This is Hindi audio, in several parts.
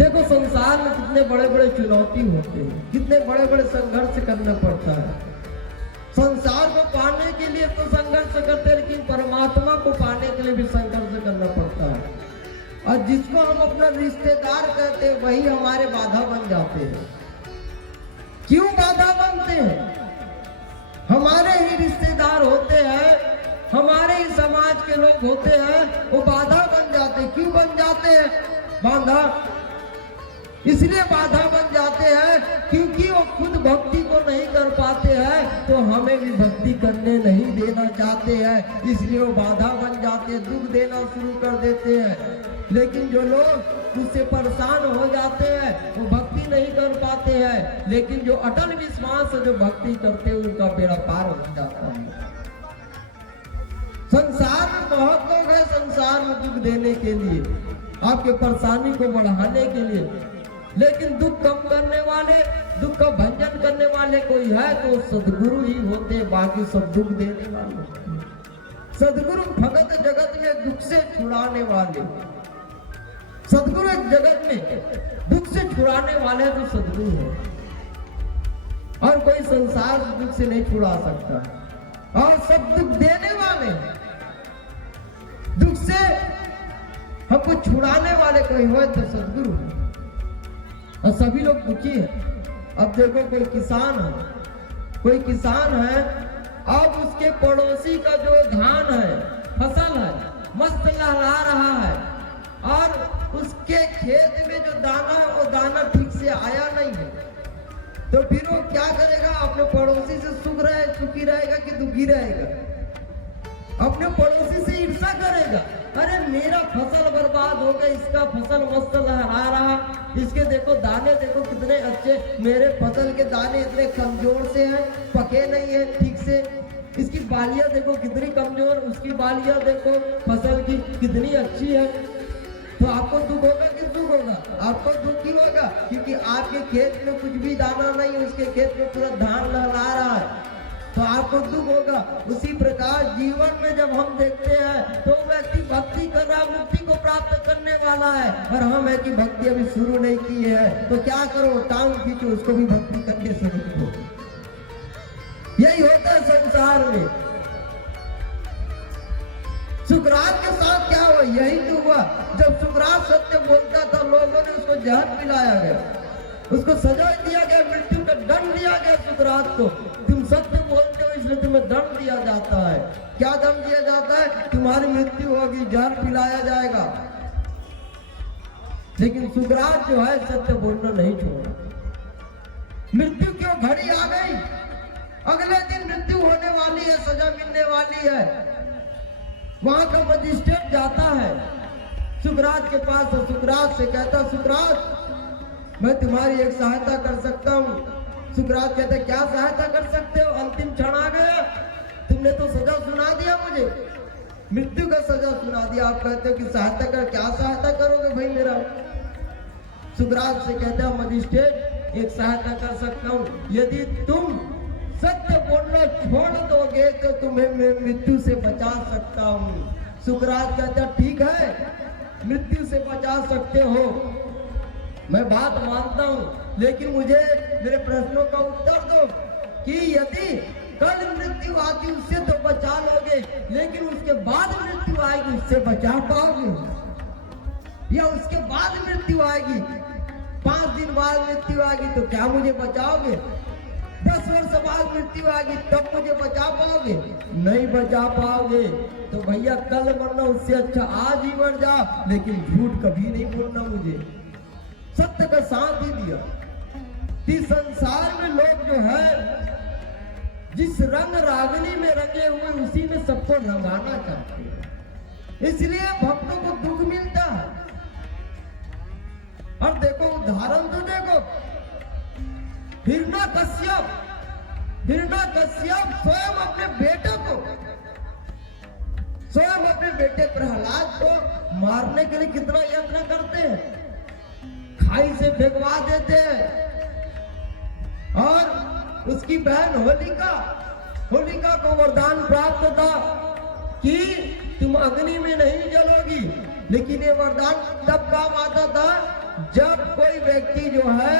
देखो संसार में कितने बड़े बड़े चुनौती होते हैं, कितने बड़े बड़े संघर्ष करना पड़ता है। संसार को पाने के लिए तो संघर्ष करते हैं, लेकिन परमात्मा को पाने के लिए भी संघर्ष करना पड़ता है। और जिसको हम अपना रिश्तेदार कहते हैं वही हमारे बाधा बन जाते हैं। क्यों बाधा बनते हैं? हमारे ही रिश्तेदार होते हैं, हमारे ही समाज के लोग होते हैं, वो बाधा बन जाते हैं। क्यों बन जाते हैं बाधा? इसलिए बाधा बन जाते हैं क्योंकि वो खुद भक्ति को नहीं कर पाते हैं, तो हमें भी भक्ति करने नहीं देना चाहते हैं, इसलिए वो बाधा बन जाते हैं, दुख देना शुरू कर देते हैं। लेकिन जो लोग उससे परेशान हो जाते हैं वो भक्ति नहीं कर पाते हैं, लेकिन जो अटल विश्वास से जो भक्ति करते हैं उनका बेड़ा पार हो जाता है। संसार में बहुत लोग हैं, संसार में दुख देने के लिए, आपके परेशानी को बढ़ाने के लिए, लेकिन दुख कम करने वाले, दुख का भंजन करने वाले कोई है तो सदगुरु ही होते हैं, बाकी सब दुख देने वाले। सदगुरु भगत जगत में दुख से छुड़ाने वाले, सदगुरु एक जगत में दुख से छुड़ाने वाले तो सदगुरु है, और कोई संसार दुख से नहीं छुड़ा सकता। और सब दुख देने वाले, दुख से हमको छुड़ाने वाले कोई हो तो सदगुरु है, और सभी लोग दुखी है। अब देखो कोई किसान है, अब उसके पड़ोसी का जो धान है, फसल है, मस्त लहरा रहा है, और उसके खेत में जो दाना है वो दाना ठीक से आया नहीं है, तो फिर वो क्या करेगा? अपने पड़ोसी से सुखी रहेगा कि दुखी रहेगा? अपने पड़ोसी से ईर्ष्या करेगा, अरे मेरा फसल बर्बाद हो गया, इसका फसल मस्त लहरा रहा, इसके देखो दाने देखो कितने अच्छे, मेरे फसल के दाने इतने कमजोर से हैं, पके नहीं है ठीक से, इसकी बालियां देखो कितनी कमजोर, उसकी बालियां देखो फसल की कितनी अच्छी है। तो आपको दुख होगा कि सुख होगा? आपको दुख ही होगा, क्योंकि आपके खेत में कुछ भी दाना नहीं है, उसके खेत में पूरा धान लहरा रहा है, तो आपको दुख होगा। उसी प्रकार जीवन में जब हम देखते हैं तो व्यक्ति भक्ति कर रहा, मुक्ति को प्राप्त करने वाला है, और हम है कि भक्ति अभी शुरू नहीं की है, तो क्या करो? टांग खींचो, उसको भी भक्ति करने से रोको। यही होता है संसार में। सुकरात के साथ क्या हुआ? यही तो हुआ, जब सुकरात सत्य बोलता था लोगों ने उसको जहर पिलाया गया, उसको सजा दिया गया, मृत्यु का दंड दिया गया सुकरात को। तुम सत्य बोलते हो इसलिए तुम्हें दंड दिया जाता है। क्या दंड दिया जाता है? तुम्हारी मृत्यु होगी, जहर पिलाया जाएगा। लेकिन सुकरात जो है सत्य बोलना नहीं छोड़ा। मृत्यु क्यों घड़ी आ गई? अगले दिन मृत्यु होने वाली है, सजा मिलने वाली है। वहां का मजिस्ट्रेट जाता है सुकरात के पास, और सुकरात से कहता, सुकरात मैं तुम्हारी एक सहायता कर सकता हूँ। सुकरात कहता, क्या सहायता कर सकते हो? अंतिम क्षण आ गया, तुमने तो सजा सुना दिया, मुझे मृत्यु का सजा सुना दिया, आप कहते हो कि सहायता कर। क्या सहायता करोगे भाई मेरा? सुकरात से कहता है, मजिस्ट्रेट एक सहायता कर सकता हूँ, यदि तुम सत्य बोलना छोड़ दोगे तो तुम्हें मैं मृत्यु से बचा सकता हूँ। सुकरात कहता, ठीक है, मृत्यु से बचा सकते हो, मैं बात मानता हूँ, लेकिन मुझे मेरे प्रश्नों का उत्तर दो कि यदि कल मृत्यु आती उससे तो बचा लोगे, लेकिन उसके बाद मृत्यु आएगी उससे बचा पाओगे? या उसके बाद मृत्यु आएगी, 5 दिन बाद मृत्यु आएगी तो क्या मुझे बचाओगे? 10 वर्ष बाद मृत्यु आएगी तब मुझे बचा पाओगे? नहीं बचा पाओगे। तो भैया कल मरना उससे अच्छा आज ही मर जाओ, लेकिन झूठ कभी नहीं बोलना मुझे। सत्य का साथ ही दिया। इस संसार में लोग जो है जिस रंग रागनी में रंगे हुए उसी में सबको रंगाना चाहते हैं, इसलिए भक्तों को दुख मिलता है। और देखो उदाहरण तो देखो, हिरण्यकश्यप स्वयं अपने बेटे को, स्वयं अपने बेटे प्रहलाद को मारने के लिए कितना यत्न करते हैं, खाई से फेंकवा देते हैं। और उसकी बहन होलिका को वरदान प्राप्त था कि तुम अग्नि में नहीं जलोगी, लेकिन ये वरदान तब काम आता था जब कोई व्यक्ति जो है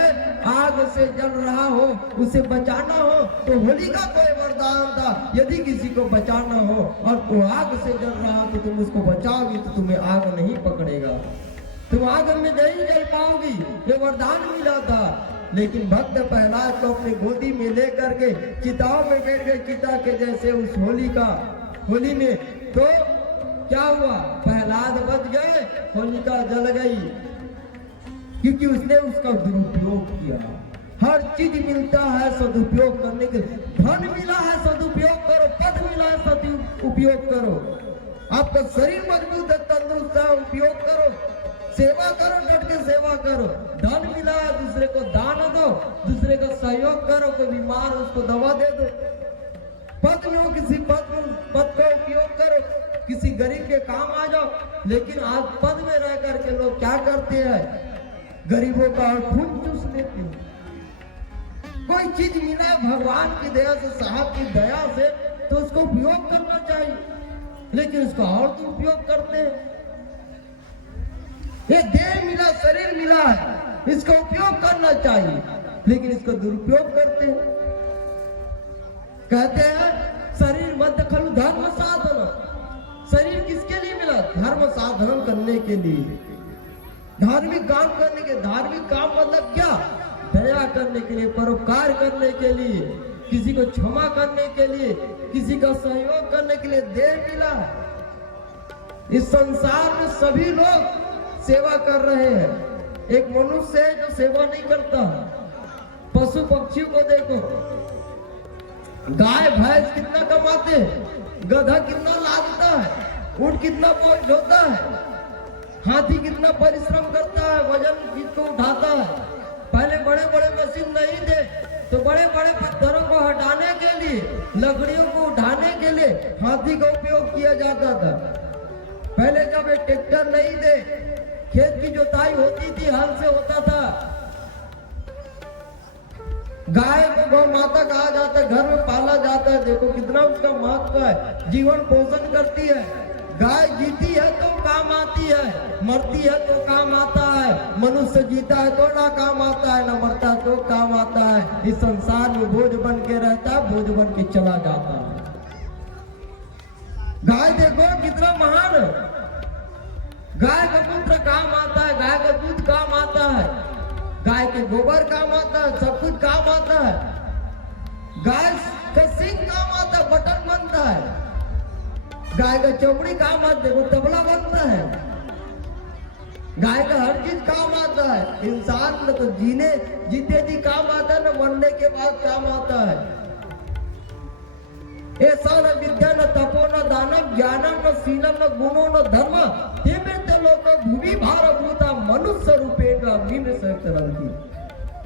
आग से जल रहा हो, उसे बचाना हो, तो होली का कोई वरदान था, यदि किसी को बचाना हो और वो आग से जल रहा तो तुम उसको बचाओगी तो तुम्हें आग नहीं पकड़ेगा, तुम आग में नहीं जल पाओगी, ये वरदान मिला था। लेकिन भक्त प्रहलाद को अपनी गोदी में लेकर के चिताओं में बैठ गए, चिता के जैसे उस होली में। तो क्या हुआ, प्रहलाद बच गए, होलिका जल गई, क्योंकि उसने उसका दुरुपयोग किया। हर चीज मिलता है सदुपयोग करने के, धन मिला है सदुपयोग करो, पद मिला है सदुपयोग करो, आपका शरीर मजबूत है, तंदुरुस्त है, उपयोग करो, सेवा करो, डट के सेवा करो। धन मिला है, दूसरे को दान दो, दूसरे का सहयोग करो, कोई बीमार उसको दवा दे दो। पद में हो, किसी पद का उपयोग करो, किसी गरीब के काम आ जाओ। लेकिन आज पद में रह करके लोग क्या करते हैं, गरीबों का खून चूस लेते हैं। कोई चीज मिला है भगवान की दया से, साहब की दया से, तो उसको उपयोग करना चाहिए, लेकिन उसका और तो उपयोग करते हैं। ये देह मिला, शरीर मिला है, इसका उपयोग करना चाहिए, लेकिन इसका दुरुपयोग करते हैं। कहते हैं शरीर मध्य खलु धर्म साधन, शरीर किसके लिए मिला, धर्म साधन करने के लिए, धार्मिक काम करने के। धार्मिक काम मतलब क्या, दया करने के लिए, परोपकार करने के लिए, किसी को क्षमा करने के लिए, किसी का सहयोग करने के लिए देह मिला। इस संसार में सभी लोग सेवा कर रहे हैं। एक मनुष्य है जो सेवा नहीं करता। पशु पक्षियों को देखो, गाय भैंस कितना कमाते हैं, गधा कितना लादता है, ऊंट कितना बोझ ढोता है, हाथी कितना परिश्रम करता है, वजन कितना उठाता है। पहले बड़े बड़े मशीन नहीं थे, तो बड़े बड़े पत्थरों को हटाने के लिए, लकड़ियों को उठाने के लिए हाथी का उपयोग किया जाता था। पहले जब एक ट्रैक्टर नहीं थे, खेत की जोताई होती थी, हल से होता था। गाय को गौ माता कहा जाता है, घर में पाला जाता है, देखो कितना उसका महत्व है, जीवन पोषण करती है। गाय जीती है तो काम आती है, मरती है तो काम आता है। मनुष्य जीता है तो ना काम आता है, ना मरता तो काम आता है। इस संसार में बोझ बन के रहता है, बोझ बन के चला जाता है। गाय देखो कितना महान है, गाय का मूत्र काम आता है, गाय का दूध काम आता है, गाय के गोबर काम आता है, सब कुछ काम आता है। गाय का सिंग काम आता है, बटन बनता है। गाय का चौकड़ी काम आता है, वो तबला बनता है। गाय का हर चीज काम आता है। इंसान में तो जीते जी काम आता है, न मरने के बाद काम आता है। ऐसा न विद्या न तपो न दानम ज्ञानम न शीलम न गुणो न धर्म भूमि भारभूता मनुष्य रूपेण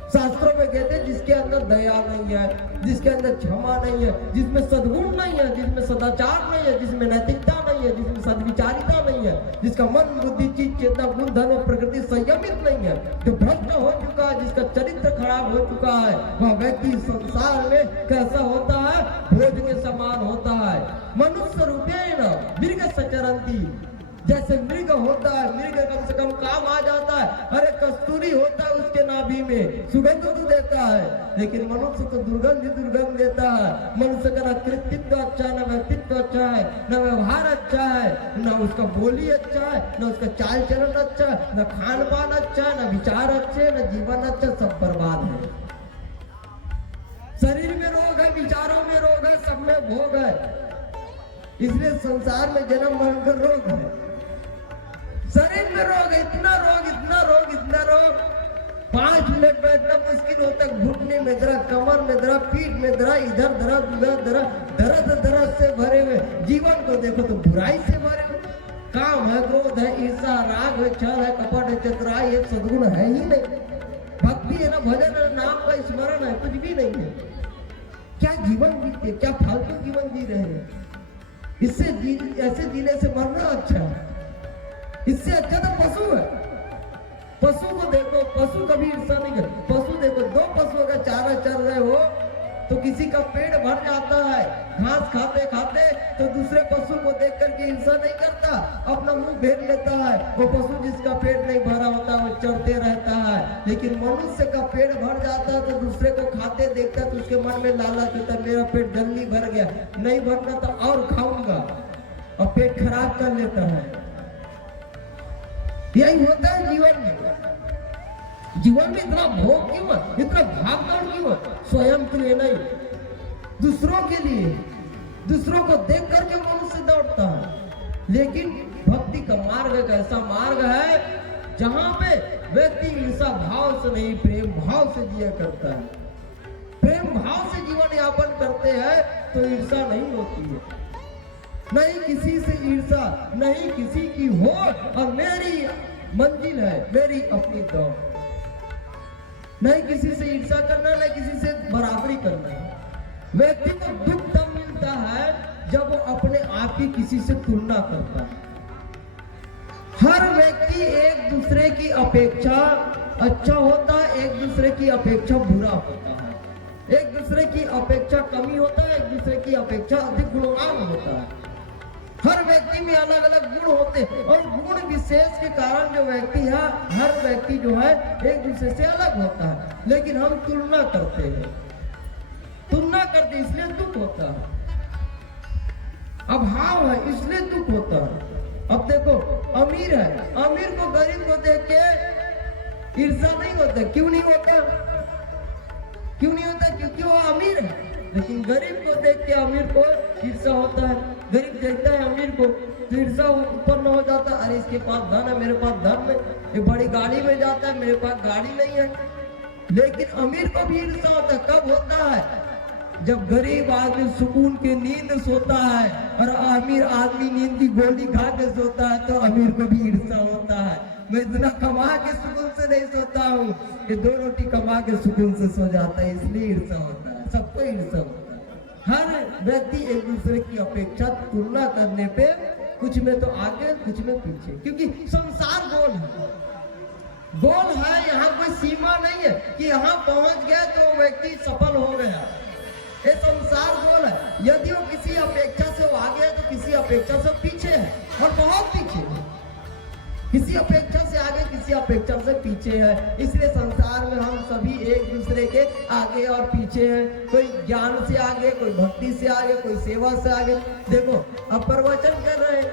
शास्त्रों में कहते हैं जिसके अंदर दया नहीं है, जिसके अंदर क्षमा नहीं है, जिसमें सद्गुण नहीं है, जिसमें सदाचार नहीं है, जिसमें नैतिकता नहीं है, जिसमें सद्विचारिता नहीं है, जिसका मन बुद्धि चित्त चेतना गुण धर्म और प्रकृति संयमित नहीं है, जो भ्रष्ट हो चुका है, जिसका चरित्र खराब हो चुका है, वह व्यक्ति संसार में कैसा होता है, बोझ के समान होता है। मनुष्य रूपेण मृग सचरंती, जैसे मृग होता है, मृग कम से कम काम आ जाता है। अरे कस्तूरी होता है उसके नाभि में, सुगंध तो देता है, लेकिन मनुष्य तो दुर्गंध देता है। मनुष्य का न कृतित्व अच्छा, न व्यक्तित्व अच्छा है, न व्यवहार अच्छा है, न उसका बोली अच्छा है, न उसका चाल चलन अच्छा है, न खान पान अच्छा है, न विचार अच्छे, न जीवन अच्छा, सब बर्बाद है। शरीर में रोग है, विचारों में रोग है, सब में भोग है। इसलिए संसार में जन्म मरण का रोग है। शरीर में रोग, इतना रोग, इतना रोग, इतना रोग, 5 मिनट बैठना मुश्किल होता है। घुटने में दर्द, कमर में दर्द, पीठ में दर्द, इधर दर्द से भरे हुए। जीवन को देखो तो बुराई से भरे हुए। काम है, क्रोध है, ईर्षा, राग है, छल है, कपट है, चतुराई है, सद्गुण है ही नहीं। भक्ति है ना, भजन है, नाम का स्मरण है, कुछ भी नहीं है। क्या जीवन बीते, क्या फालतू जीवन जी रहे हैं। इससे ऐसे जीने से मरना अच्छा है। इससे अच्छा तो पशु है। पशु को देखो, पशु कभी ईर्षा नहीं करते। पशु देखो, 2 पशु अगर चारा चर रहे हो तो किसी किसी का पेट भर जाता है घास खाते खाते तो दूसरे पशु को देख करके ईर्ष्या नहीं करता, अपना मुंह फेर लेता है। वो पशु जिसका पेट नहीं भरा होता वो चढ़ते रहता है। लेकिन मनुष्य का पेट भर जाता है तो दूसरे को खाते देखता है तो उसके मन में लालच होता है, मेरा पेट जल्दी भर गया, नहीं भरना तो और खाऊंगा, और पेट खराब कर लेता है। यही होता है जीवन में। जीवन में इतना भोग क्यों है, इतना भाग दौड़ क्यों है? स्वयं के लिए नहीं, दूसरों के लिए, दूसरों को देख करके मनुष्य दौड़ता है। लेकिन भक्ति का मार्ग एक ऐसा मार्ग है जहां पे व्यक्ति ईर्षा भाव से नहीं प्रेम भाव से जिया करता है। प्रेम भाव से जीवन यापन करते हैं तो ईर्षा नहीं होती है, नहीं किसी से ईर्षा, नहीं किसी की हो, और मेरी मंजिल है, मेरी अपनी दौड़, नहीं किसी से ईर्षा करना, नहीं किसी से बराबरी करना। व्यक्ति को दुख तब मिलता है जब वो अपने आप की किसी से तुलना करता है। हर व्यक्ति एक दूसरे की अपेक्षा अच्छा होता है, एक दूसरे की अपेक्षा बुरा होता है, एक दूसरे की अपेक्षा कमी होता है, एक दूसरे की अपेक्षा अधिक गुणवान होता है। हर व्यक्ति में अलग अलग गुण होते हैं और गुण विशेष के कारण जो व्यक्ति है, हर व्यक्ति जो है एक दूसरे से अलग होता है। लेकिन हम तुलना करते हैं, तुलना करते इसलिए दुख होता है, अभाव है इसलिए दुख होता है। अब देखो अमीर है, अमीर को गरीब को देख के ईर्ष्या नहीं होता। क्यों नहीं होता? क्यों नहीं होता? क्योंकि वो अमीर है। लेकिन गरीब को देख के अमीर को ईर्ष्या होता है। गरीब देखता है अमीर को तो ईर्ष्या उत्पन्न हो जाता है, अरे इसके पास धन है, मेरे पास धन नहीं, ये बड़ी गाड़ी में जाता है, मेरे पास गाड़ी नहीं है। लेकिन अमीर को भी ईर्ष्या होता है। कब होता है? जब गरीब आदमी सुकून की नींद सोता है और अमीर आदमी नींद की गोली खा के सोता है तो अमीर को भी ईर्ष्या होता है, मैं इतना कमा के सुकून से नहीं सोता हूँ, ये 2 रोटी कमा के सुकून से सो जाता है, इसलिए ईर्ष्या होता है। सबको ईर्ष्या होता है। हर व्यक्ति एक दूसरे की अपेक्षा तुलना करने पे कुछ में तो आगे कुछ में पीछे, क्योंकि संसार गोल है, गोल है, यहाँ कोई सीमा नहीं है कि यहाँ पहुंच गया तो व्यक्ति सफल हो गया। ये संसार गोल है। यदि वो किसी अपेक्षा से वो आगे है तो किसी अपेक्षा से पीछे है, और बहुत पीछे है। किसी अपेक्षा से आगे, किसी अपेक्षा से पीछे है। इसलिए संसार में हम सभी एक दूसरे के आगे और पीछे हैं। कोई ज्ञान से आगे, कोई भक्ति से आगे, कोई सेवा से आगे। देखो अब प्रवचन कर रहे हैं,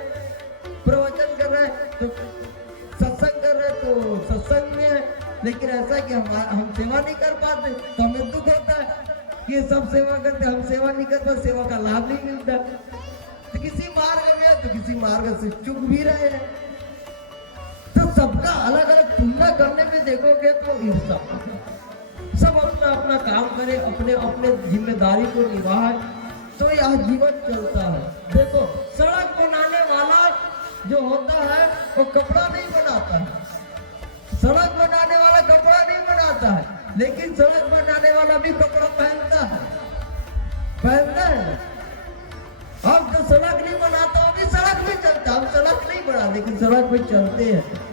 प्रवचन कर रहे हैं तो सत्संग कर रहे हैं तो सत्संग में है, लेकिन ऐसा कि हम सेवा नहीं कर पाते तो हमें दुख होता है कि सब सेवा करते, हम सेवा नहीं करते, सेवा का लाभ नहीं मिलता। तो किसी मार्ग में है तो किसी मार्ग से चुक भी रहे हैं। तो सबका अलग अलग तुलना करने में देखोगे तो ईर्ष्या, सब अपना अपना काम करे, अपने अपने जिम्मेदारी को निभाए तो यह जीवन चलता है। देखो सड़क बनाने वाला जो होता है वो कपड़ा नहीं बनाता है, सड़क बनाने वाला कपड़ा नहीं बनाता है, लेकिन सड़क बनाने वाला भी कपड़ा पहनता है, पहनता है। अब जो सड़क नहीं बनाता वो भी सड़क में चलता, हम सड़क नहीं बना लेकिन सड़क पे चलते हैं।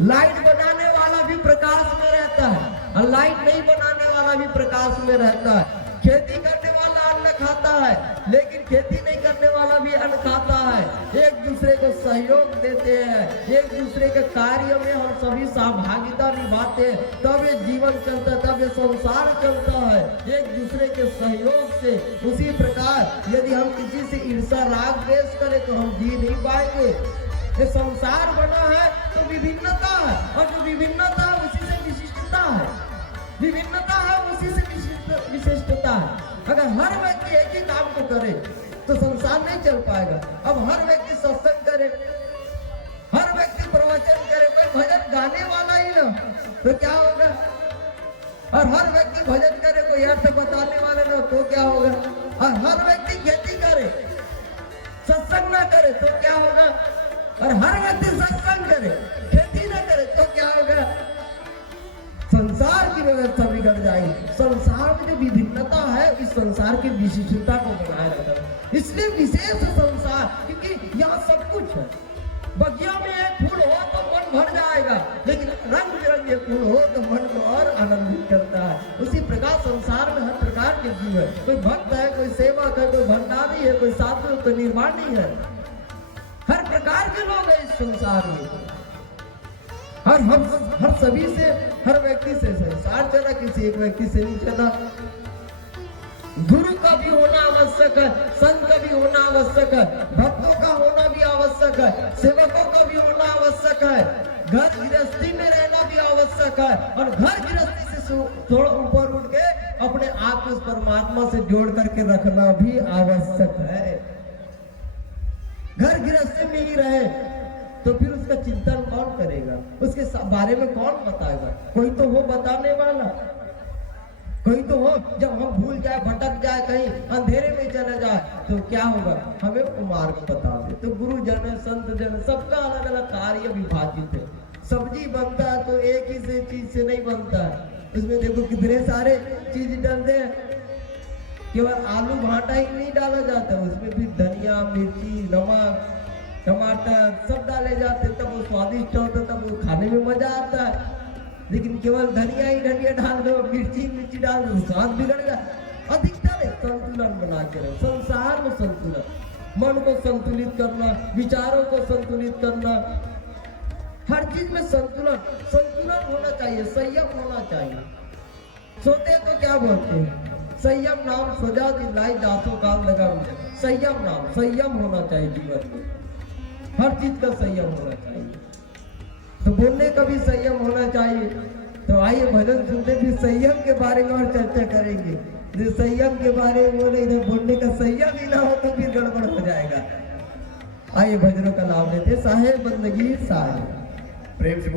लाइट बनाने वाला भी प्रकाश में रहता है और लाइट नहीं बनाने वाला भी प्रकाश में रहता है। खेती करने वाला अन्न खाता है लेकिन खेती नहीं करने वाला भी अन्न खाता है। एक दूसरे को सहयोग देते हैं, एक दूसरे के कार्य में हम सभी सहभागिता निभाते हैं, तब ये जीवन चलता है, तब ये संसार चलता है, एक दूसरे के सहयोग से। उसी प्रकार यदि हम किसी से ईर्ष्या राग द्वेष करें तो हम जी नहीं पाएंगे। ये संसार बना है तो विभिन्नता है, और जो विभिन्नता है उसी से विशिष्टता है, विभिन्नता है उसी से विशिष्टता है। अगर हर व्यक्ति एक ही काम को करे तो संसार नहीं चल पाएगा। अब हर व्यक्ति सत्संग करे, हर व्यक्ति प्रवचन करे, कोई भजन गाने वाला ही ना तो क्या होगा? और हर व्यक्ति भजन करे, कोई अर्थ बताने वाले ना तो क्या होगा? और हर व्यक्ति खेती करे, सत्संग ना करे तो क्या होगा? और हर व्यक्ति सत्संग करे, खेती ना करे तो क्या होगा? संसार की व्यवस्था बिगड़ जाएगी। संसार में जो विभिन्नता है इस संसार की विशिष्टता को बनाए रखा है, इसलिए विशेष संसार, क्योंकि यहाँ सब कुछ है। बगिया में एक फूल हो तो मन भर जाएगा, लेकिन रंग बिरंगे फूल हो तो मन को और आनंदित करता है। उसी प्रकार संसार में हर प्रकार के जीवन, कोई भक्त है, कोई सेवक है, कोई भंडारी है, कोई साधु, कोई निर्माणी है। हर प्रकार के लोग हैं इस संसार में। हर सभी से, हर व्यक्ति से संसार चला, किसी एक व्यक्ति से नहीं चला। गुरु का भी होना आवश्यक है, संत का भी होना आवश्यक है, भक्तों का होना भी आवश्यक है, सेवकों का भी होना आवश्यक है, घर गृहस्थी में रहना भी आवश्यक है, और घर गृहस्थी से थोड़ा ऊपर उठ के अपने आप को उस परमात्मा से जोड़ करके रखना भी आवश्यक है। घर गृहस्थी में ही रहे तो फिर उसका चिंतन कौन करेगा, उसके बारे में कौन बताएगा? कोई तो हो बताने वाला, कोई तो हो। जब हम भूल जाए, भटक जाए, कहीं अंधेरे में चला जाए तो क्या होगा? हमें वो मार्ग बता दे। तो गुरु जन, संत जन, सबका अलग अलग कार्य विभाजित है। सब्जी बनता है तो एक ही से चीज से नहीं बनता है, उसमें देखो कितने सारे चीज डालते हैं। केवल आलू भाटा ही नहीं डाला जाता, उसमें भी धनिया, मिर्ची, नमक, टमाटर सब डाले जाते, तब वो स्वादिष्ट होता, तब वो खाने में मजा आता है। लेकिन केवल धनिया ही धनिया डाल दो, मिर्ची डाल दो, स्वाद बिगड़ गया। अधिकतर संतुलन बना के रहे। संसार में संतुलन, मन को संतुलित करना, विचारों को संतुलित करना, हर चीज में संतुलन होना चाहिए, संयम होना चाहिए। सोते तो क्या बोलते हैं? संयम नाम सजा दिलाई दासों काल लगा। संयम नाम, संयम होना चाहिए जीवन में, हर चीज का संयम होना चाहिए। तो बोलने का भी संयम होना चाहिए। तो आइए भजन सुनते भी संयम के बारे में और चर्चा करेंगे। जो संयम के बारे में बोले, इधर बोलने का संयम ही ना हो तो फिर गड़बड़ हो जाएगा। आइए भजनों का लाभ लेते। साहेब बंदगी साहेब प्रेम से